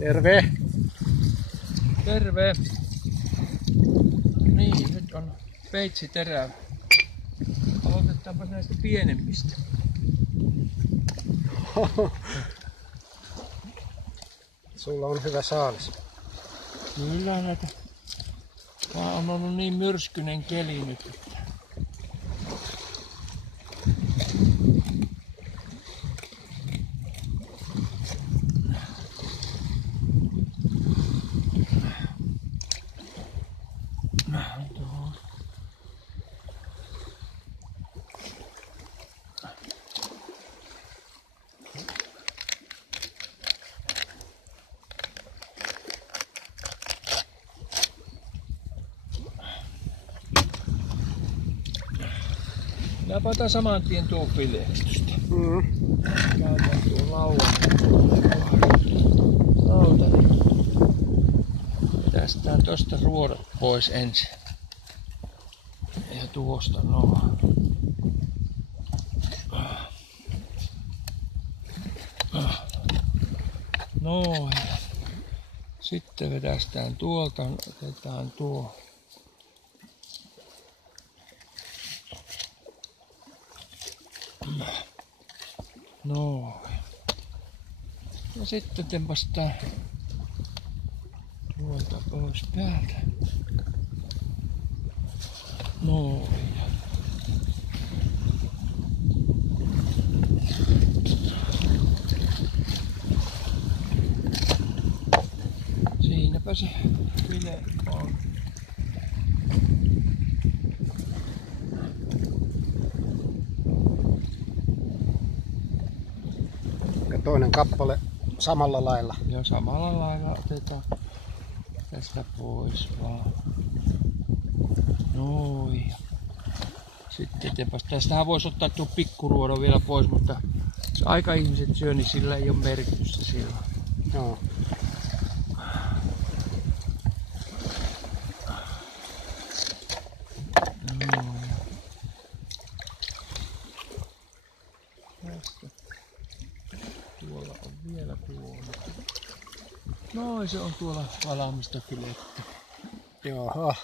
Terve! Terve! Niin, nyt on peitsi terävä. Aloitetaanpa näistä pienemmistä. Sulla on hyvä saalis. Kyllä näitä. Vaan on ollut niin myrskyinen keli nyt. Napataan saman tien tuon fileekstystä. Käytän tuon lautan. Tästään tosta ruodot pois ensin. Ja tuosta noin. Noin. Sitten vedästään tuolta, otetaan tuo. Noin. Ja sitten tempastaan tuolta pois päältä. Noin. Siinäpä se file on. Toinen kappale samalla lailla. Ja samalla lailla otetaan tästä pois vaan. Noin. Sitten tepäs. Tästähän voisi ottaa tuo pikkuruodo vielä pois, mutta jos aika ihmiset syö, niin sillä ei ole merkitystä silloin. Joo. Tuolla on vielä tuolla. Noin se on tuolla valmista filettä. Joo.